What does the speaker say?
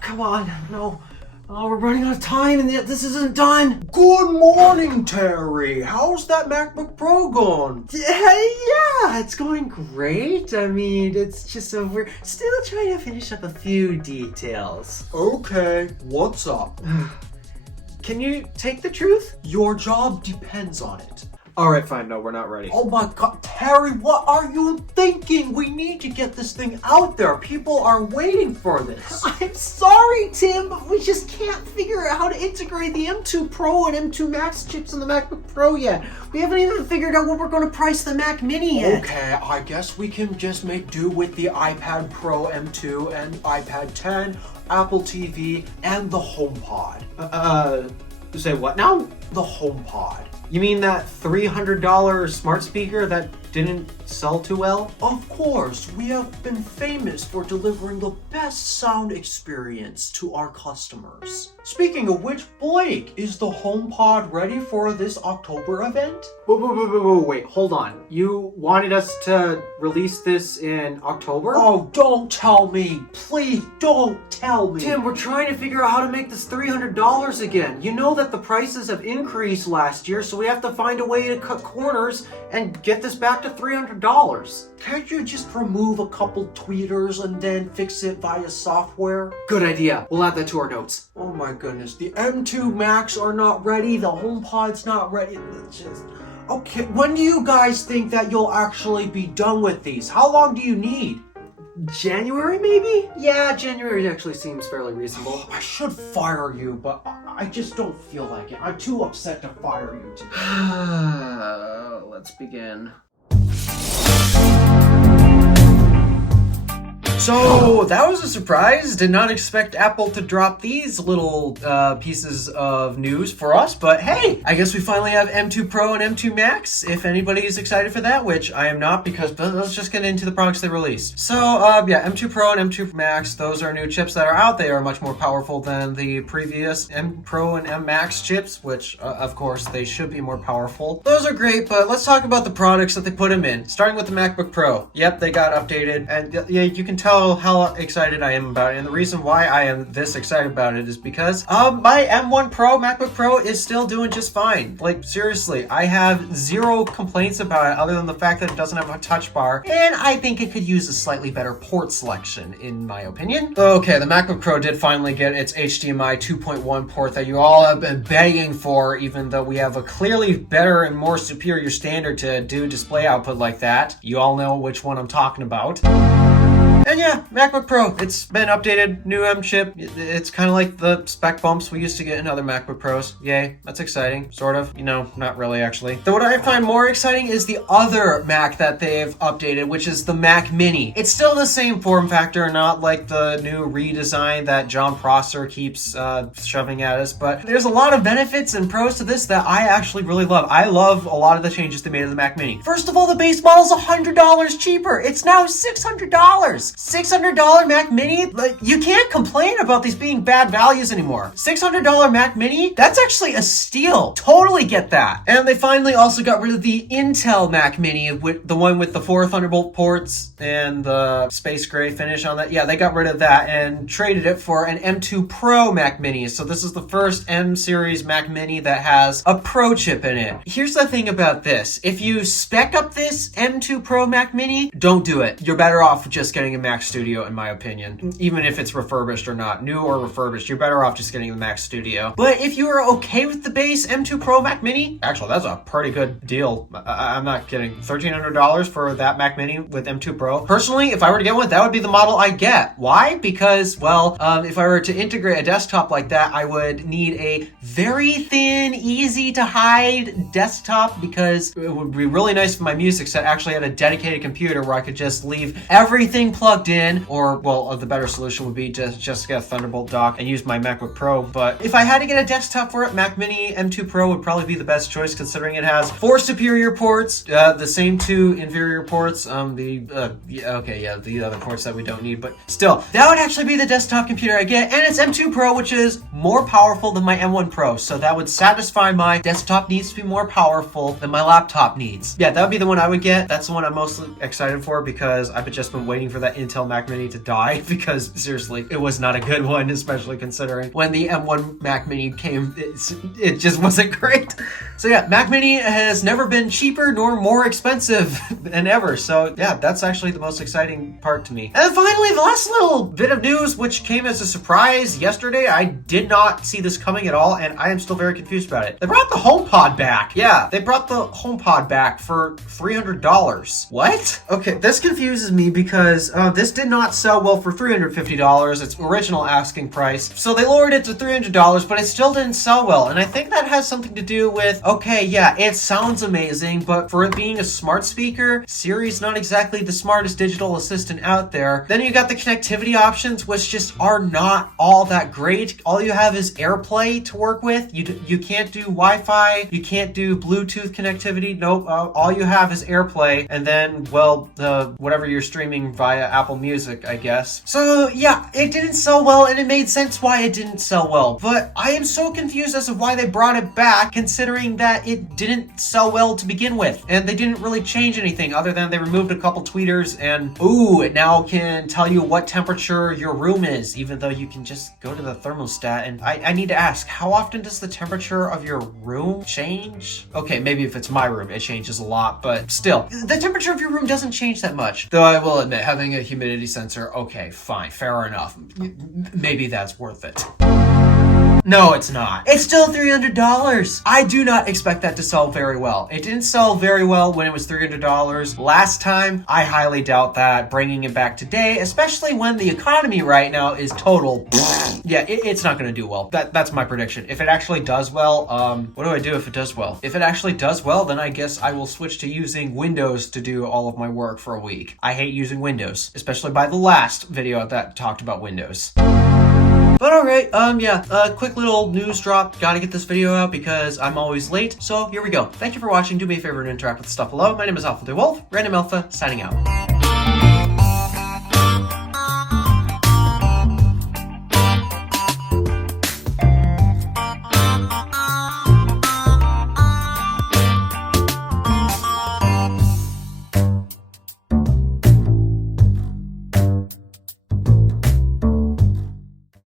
Come on, no. Oh, we're running out of time and this isn't done. Good morning, Terry. How's that MacBook Pro going? Yeah, it's going great. I mean, it's just we're still trying to finish up a few details. Okay, what's up? Can you take the truth? Your job depends on it. Alright, fine. No, we're not ready. Oh my god, Terry, what are you thinking? We need to get this thing out there. People are waiting for this. I'm sorry, Tim, but we just can't figure out how to integrate the M2 Pro and M2 Max chips in the MacBook Pro yet. We haven't even figured out what we're going to price the Mac Mini yet. Okay, I guess we can just make do with the iPad Pro M2 and iPad 10, Apple TV, and the HomePod. Say what now? The HomePod. You mean that $300 smart speaker that didn't sell too well? Of course, we have been famous for delivering the best sound experience to our customers. Speaking of which, Blake, is the HomePod ready for this October event? Wait, hold on. You wanted us to release this in October? Oh, don't tell me. Please, don't tell me. Tim, we're trying to figure out how to make this $300 again. You know that the prices have increased last year, so we have to find a way to cut corners and get this back to $300. Can't you just remove a couple tweeters and then fix it via software? Good idea. We'll add that to our notes. Oh my goodness, the M2 Max are not ready, the HomePod's not ready. Okay, when do you guys think that you'll actually be done with these? How long do you need? January, maybe? Yeah, January actually seems fairly reasonable. I should fire you, but I just don't feel like it. I'm too upset to fire you today. Let's begin. So that was a surprise. Did not expect Apple to drop these little pieces of news for us, but hey, I guess we finally have M2 Pro and M2 Max. If anybody's excited for that, which I am not, because let's just get into the products they released. So yeah, M2 Pro and M2 Max, those are new chips that are out. They are much more powerful than the previous M Pro and M Max chips, which of course they should be more powerful. Those are great, but let's talk about the products that they put them in. Starting with the MacBook Pro. Yep, they got updated, and yeah, you can tell how excited I am about it. And the reason why I am this excited about it is because my M1 Pro, MacBook Pro, is still doing just fine. Like, seriously, I have zero complaints about it other than the fact that it doesn't have a touch bar, and I think it could use a slightly better port selection, in my opinion. Okay, the MacBook Pro did finally get its HDMI 2.1 port that you all have been begging for, even though we have a clearly better and more superior standard to do display output like that. You all know which one I'm talking about. And yeah, MacBook Pro, it's been updated, new M chip. It's kind of like the spec bumps we used to get in other MacBook Pros. Yay, that's exciting, sort of. You know, not really actually. Though what I find more exciting is the other Mac that they've updated, which is the Mac Mini. It's still the same form factor, not like the new redesign that John Prosser keeps shoving at us, but there's a lot of benefits and pros to this that I actually really love. I love a lot of the changes they made to the Mac Mini. First of all, the base model is $100 cheaper. It's now $600. $600 Mac Mini? Like, you can't complain about these being bad values anymore. $600 Mac Mini? That's actually a steal. Totally get that. And they finally also got rid of the Intel Mac Mini, with the one with the 4 Thunderbolt ports and the space gray finish on that. Yeah, they got rid of that and traded it for an M2 Pro Mac Mini. So this is the first M series Mac Mini that has a Pro chip in it. Here's the thing about this. If you spec up this M2 Pro Mac Mini, don't do it. You're better off just getting a Mac Studio, in my opinion. Even if it's refurbished or not, new or refurbished, you're better off just getting the Mac Studio. But if you are okay with the base M2 Pro Mac Mini, actually that's a pretty good deal. I'm not kidding. $1,300 for that Mac Mini with M2 Pro. Personally, if I were to get one, that would be the model I get. Why? Because, well, if I were to integrate a desktop like that, I would need a very thin, easy to hide desktop, because it would be really nice if my music set actually had a dedicated computer where I could just leave everything plugged in, or, well, the better solution would be just get a Thunderbolt dock and use my MacBook Pro. But if I had to get a desktop for it, Mac Mini M2 Pro would probably be the best choice, considering it has 4 superior ports, the same 2 inferior ports, the other ports that we don't need, but still, that would actually be the desktop computer I get, and it's M2 Pro, which is more powerful than my M1 Pro, so that would satisfy my desktop needs to be more powerful than my laptop needs. Yeah, that would be the one I would get. That's the one I'm mostly excited for, because I've just been waiting for that Intel Mac Mini to die because seriously, it was not a good one, especially considering when the M1 Mac Mini came, it just wasn't great. So yeah, Mac Mini has never been cheaper nor more expensive than ever. So yeah, that's actually the most exciting part to me. And finally, the last little bit of news, which came as a surprise yesterday. I did not see this coming at all, and I am still very confused about it. They brought the HomePod back. Yeah, they brought the HomePod back for $300. What? Okay, this confuses me because this did not sell well for $350, its original asking price. So they lowered it to $300, but it still didn't sell well. And I think that has something to do with, okay, yeah, it sounds amazing, but for it being a smart speaker, Siri's not exactly the smartest digital assistant out there. Then you got the connectivity options, which just are not all that great. All you have is AirPlay to work with. You can't do Wi-Fi, you can't do Bluetooth connectivity. Nope, all you have is AirPlay, and then, well, whatever you're streaming via Apple Music, I guess. So yeah, it didn't sell well, and it made sense why it didn't sell well. But I am so confused as to why they brought it back, considering that it didn't sell well to begin with, and they didn't really change anything other than they removed a couple tweeters, and ooh, it now can tell you what temperature your room is, even though you can just go to the thermostat. And I need to ask, how often does the temperature of your room change? Okay, maybe if it's my room, it changes a lot, but still, the temperature of your room doesn't change that much. Though I will admit, having a humidity sensor, okay, fine, fair enough. Maybe that's worth it. No, it's not. It's still $300. I do not expect that to sell very well. It didn't sell very well when it was $300 last time. I highly doubt that bringing it back today, especially when the economy right now is total. Yeah, it's not going to do well. That's my prediction. If it actually does well, what do I do if it does well? If it actually does well, then I guess I will switch to using Windows to do all of my work for a week. I hate using Windows, especially by the last video that talked about Windows. But alright, yeah, quick little news drop. Gotta get this video out because I'm always late. So here we go. Thank you for watching. Do me a favor and interact with the stuff below. My name is DeWolf, Random Alpha, signing out.